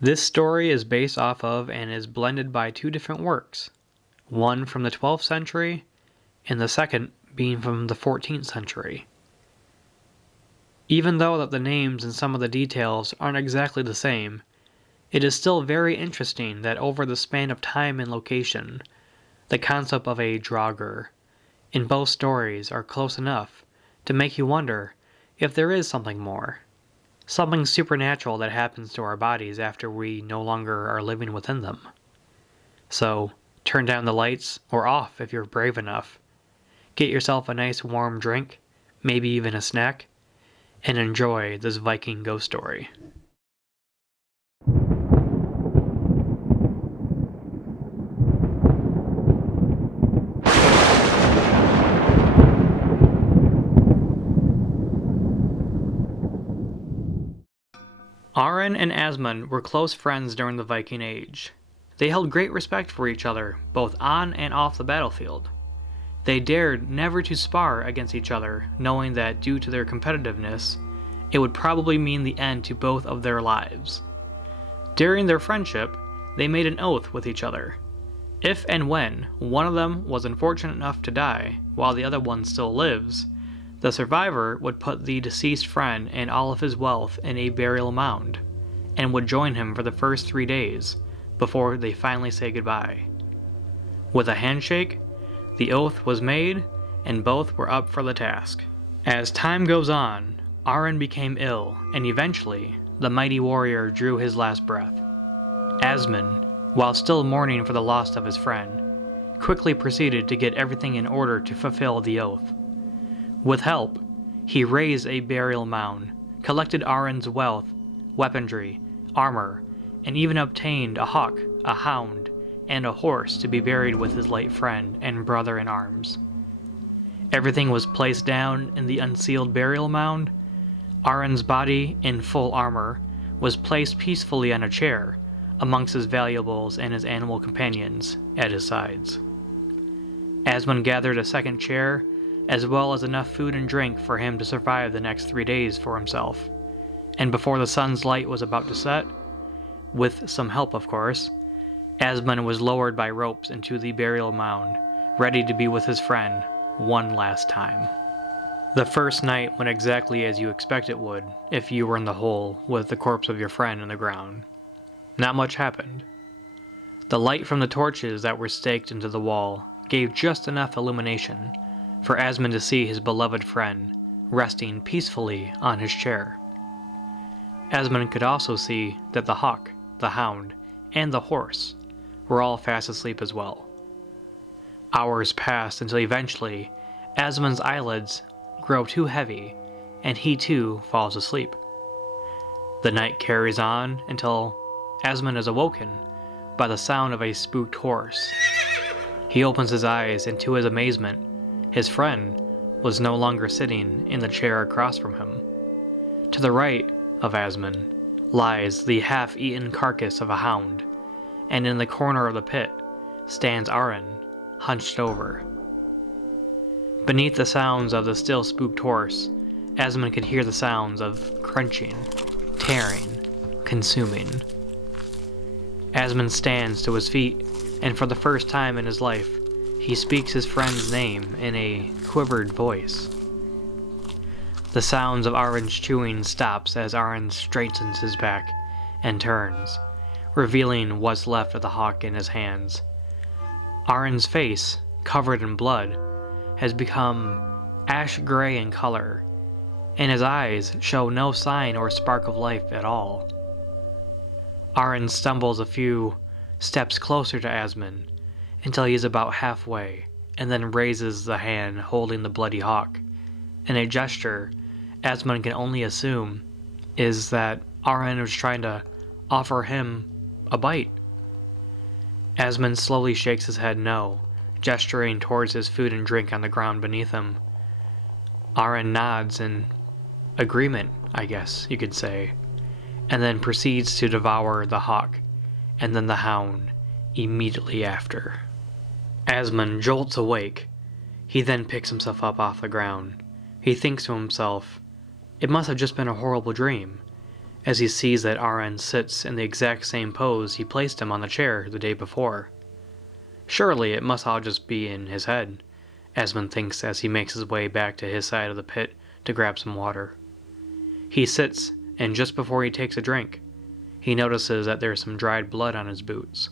This story is based off of and is blended by two different works, one from the 12th century and the second being from the 14th century. Even though that the names and some of the details aren't exactly the same, it is still very interesting that over the span of time and location, the concept of a draugr in both stories are close enough to make you wonder if there is something more, something supernatural that happens to our bodies after we no longer are living within them. So, turn down the lights, or off if you're brave enough, get yourself a nice warm drink, maybe even a snack, and enjoy this Viking ghost story. Aran and Asmund were close friends during the Viking Age. They held great respect for each other, both on and off the battlefield. They dared never to spar against each other, knowing that due to their competitiveness, it would probably mean the end to both of their lives. During their friendship, they made an oath with each other. If and when one of them was unfortunate enough to die while the other one still lives, the survivor would put the deceased friend and all of his wealth in a burial mound, and would join him for the first 3 days before they finally say goodbye. With a handshake, the oath was made, and both were up for the task. As time goes on, Aran became ill, and eventually, the mighty warrior drew his last breath. Asmund, while still mourning for the loss of his friend, quickly proceeded to get everything in order to fulfill the oath. With help, he raised a burial mound, collected Aran's wealth, weaponry, armor, and even obtained a hawk, a hound, and a horse to be buried with his late friend and brother-in-arms. Everything was placed down in the unsealed burial mound. Aran's body, in full armor, was placed peacefully on a chair, amongst his valuables and his animal companions at his sides. Asmund gathered a second chair, as well as enough food and drink for him to survive the next 3 days for himself, and before the sun's light was about to set, with some help of course, Asmund was lowered by ropes into the burial mound, ready to be with his friend one last time. The first night went exactly as you expect it would if you were in the hole with the corpse of your friend in the ground. Not much happened. The light from the torches that were staked into the wall gave just enough illumination for Asmund to see his beloved friend resting peacefully on his chair. Asmund could also see that the hawk, the hound, and the horse were all fast asleep as well. Hours passed until eventually Asmund's eyelids grow too heavy and he too falls asleep. The night carries on until Asmund is awoken by the sound of a spooked horse. He opens his eyes, and to his amazement, his friend was no longer sitting in the chair across from him. To the right of Asmund lies the half-eaten carcass of a hound, and in the corner of the pit stands Aran, hunched over. Beneath the sounds of the still spooked horse, Asmund could hear the sounds of crunching, tearing, consuming. Asmund stands to his feet, and for the first time in his life, he speaks his friend's name in a quivered voice. The sounds of Aran's chewing stops as Aran straightens his back and turns, revealing what's left of the hawk in his hands. Aran's face, covered in blood, has become ash-gray in color, and his eyes show no sign or spark of life at all. Aran stumbles a few steps closer to Asmund until he is about halfway, and then raises the hand holding the bloody hawk, in a gesture Asmund can only assume is that Aran was trying to offer him a bite. Asmund slowly shakes his head no, gesturing towards his food and drink on the ground beneath him. Aran nods in agreement, I guess you could say, and then proceeds to devour the hawk, and then the hound immediately after. Asmund jolts awake. He then picks himself up off the ground. He thinks to himself, it must have just been a horrible dream, as he sees that Aran sits in the exact same pose he placed him on the chair the day before. Surely it must all just be in his head, Asmund thinks as he makes his way back to his side of the pit to grab some water. He sits, and just before he takes a drink, he notices that there's some dried blood on his boots.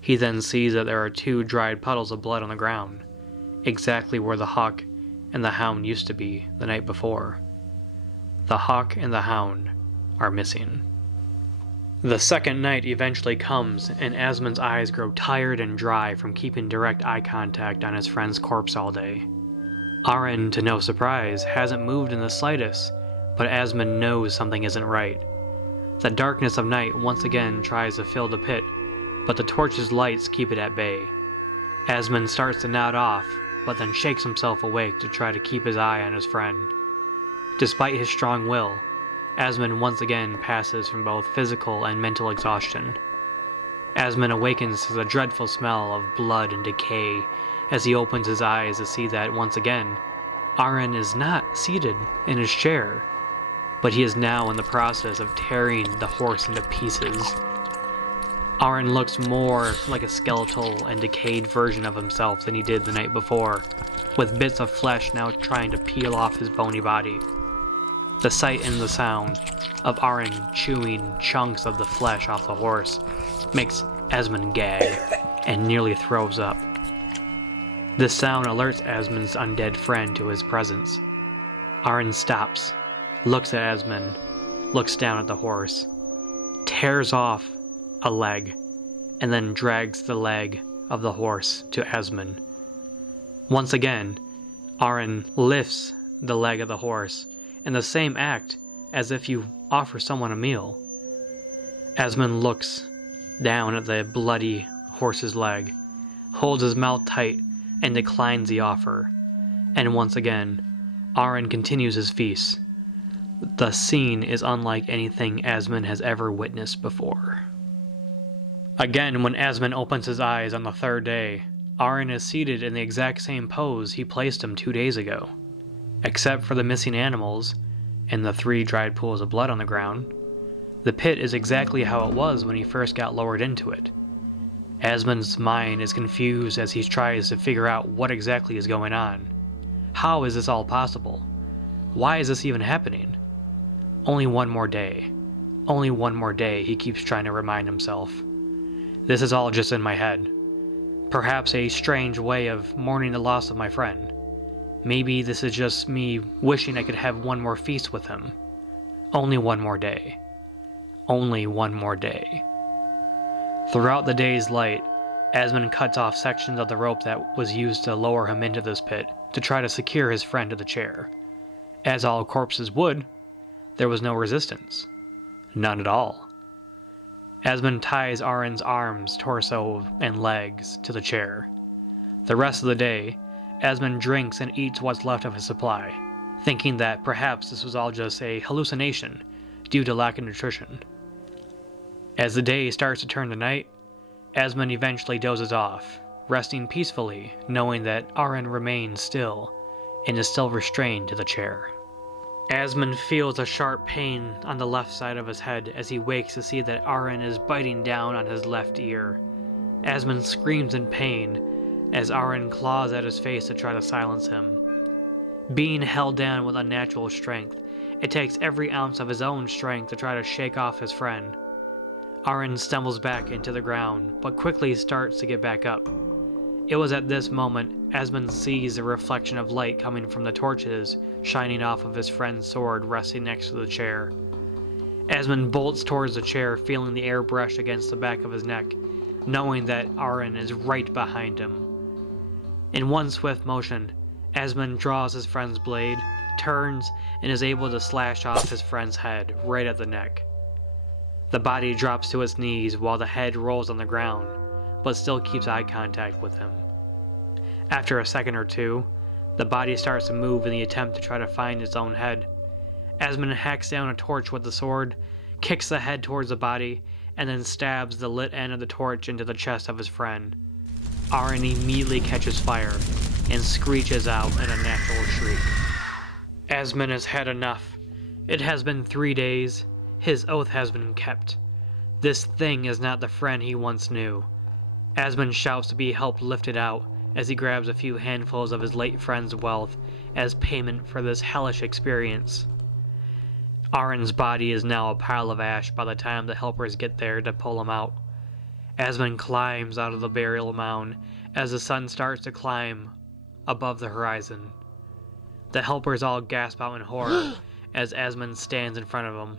He then sees that there are 2 dried puddles of blood on the ground, exactly where the hawk and the hound used to be the night before. The hawk and the hound are missing. The second night eventually comes, and Asmund's eyes grow tired and dry from keeping direct eye contact on his friend's corpse all day. Aran, to no surprise, hasn't moved in the slightest, but Asmund knows something isn't right. The darkness of night once again tries to fill the pit, but the torch's lights keep it at bay. Asmund starts to nod off, but then shakes himself awake to try to keep his eye on his friend. Despite his strong will, Asmund once again passes from both physical and mental exhaustion. Asmund awakens to the dreadful smell of blood and decay as he opens his eyes to see that, once again, Aran is not seated in his chair, but he is now in the process of tearing the horse into pieces. Aran looks more like a skeletal and decayed version of himself than he did the night before, with bits of flesh now trying to peel off his bony body. The sight and the sound of Aran chewing chunks of the flesh off the horse makes Asmund gag and nearly throws up. This sound alerts Asmund's undead friend to his presence. Aran stops, looks at Asmund, looks down at the horse, tears off a leg, and then drags the leg of the horse to Asmund. Once again, Aran lifts the leg of the horse in the same act as if you offer someone a meal. Asmund looks down at the bloody horse's leg, holds his mouth tight, and declines the offer. And once again, Aran continues his feast. The scene is unlike anything Asmund has ever witnessed before. Again, when Asmund opens his eyes on the third day, Aran is seated in the exact same pose he placed him 2 days ago. Except for the missing animals and the 3 dried pools of blood on the ground, the pit is exactly how it was when he first got lowered into it. Asmund's mind is confused as he tries to figure out what exactly is going on. How is this all possible? Why is this even happening? Only one more day. Only one more day, he keeps trying to remind himself. This is all just in my head. Perhaps a strange way of mourning the loss of my friend. Maybe this is just me wishing I could have one more feast with him. Only one more day. Only one more day. Throughout the day's light, Asmund cuts off sections of the rope that was used to lower him into this pit to try to secure his friend to the chair. As all corpses would, there was no resistance. None at all. Asmund ties Aran's arms, torso, and legs to the chair. The rest of the day, Asmund drinks and eats what's left of his supply, thinking that perhaps this was all just a hallucination due to lack of nutrition. As the day starts to turn to night, Asmund eventually dozes off, resting peacefully, knowing that Aran remains still and is still restrained to the chair. Asmund feels a sharp pain on the left side of his head as he wakes to see that Aran is biting down on his left ear. Asmund screams in pain as Aran claws at his face to try to silence him. Being held down with unnatural strength, it takes every ounce of his own strength to try to shake off his friend. Aran stumbles back into the ground, but quickly starts to get back up. It was at this moment Asmund sees a reflection of light coming from the torches shining off of his friend's sword resting next to the chair. Asmund bolts towards the chair, feeling the air brush against the back of his neck, knowing that Aran is right behind him. In one swift motion, Asmund draws his friend's blade, turns, and is able to slash off his friend's head right at the neck. The body drops to its knees while the head rolls on the ground, but still keeps eye contact with him. After a second or two, the body starts to move in the attempt to try to find its own head. Asmund hacks down a torch with the sword, kicks the head towards the body, and then stabs the lit end of the torch into the chest of his friend. Aran immediately catches fire and screeches out in a natural shriek. Asmund has had enough. It has been 3 days. His oath has been kept. This thing is not the friend he once knew. Asmund shouts to be helped lifted out as he grabs a few handfuls of his late friend's wealth as payment for this hellish experience. Aran's body is now a pile of ash by the time the helpers get there to pull him out. Asmund climbs out of the burial mound as the sun starts to climb above the horizon. The helpers all gasp out in horror as Asmund stands in front of them.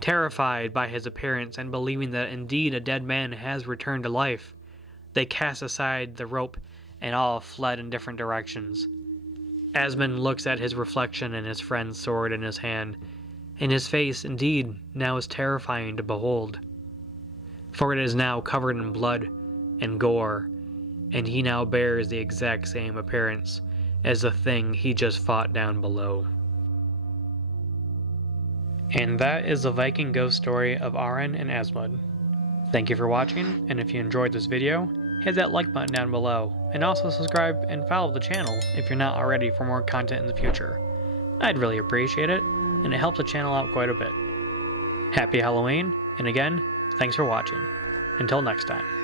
Terrified by his appearance and believing that indeed a dead man has returned to life, they cast aside the rope and all fled in different directions. Asmund looks at his reflection in his friend's sword in his hand, and his face indeed now is terrifying to behold. For it is now covered in blood and gore, and he now bears the exact same appearance as the thing he just fought down below. And that is the Viking ghost story of Aran and Asmund. Thank you for watching, and if you enjoyed this video, hit that like button down below, and also subscribe and follow the channel if you're not already for more content in the future. I'd really appreciate it, and it helps the channel out quite a bit. Happy Halloween, and again, thanks for watching. Until next time.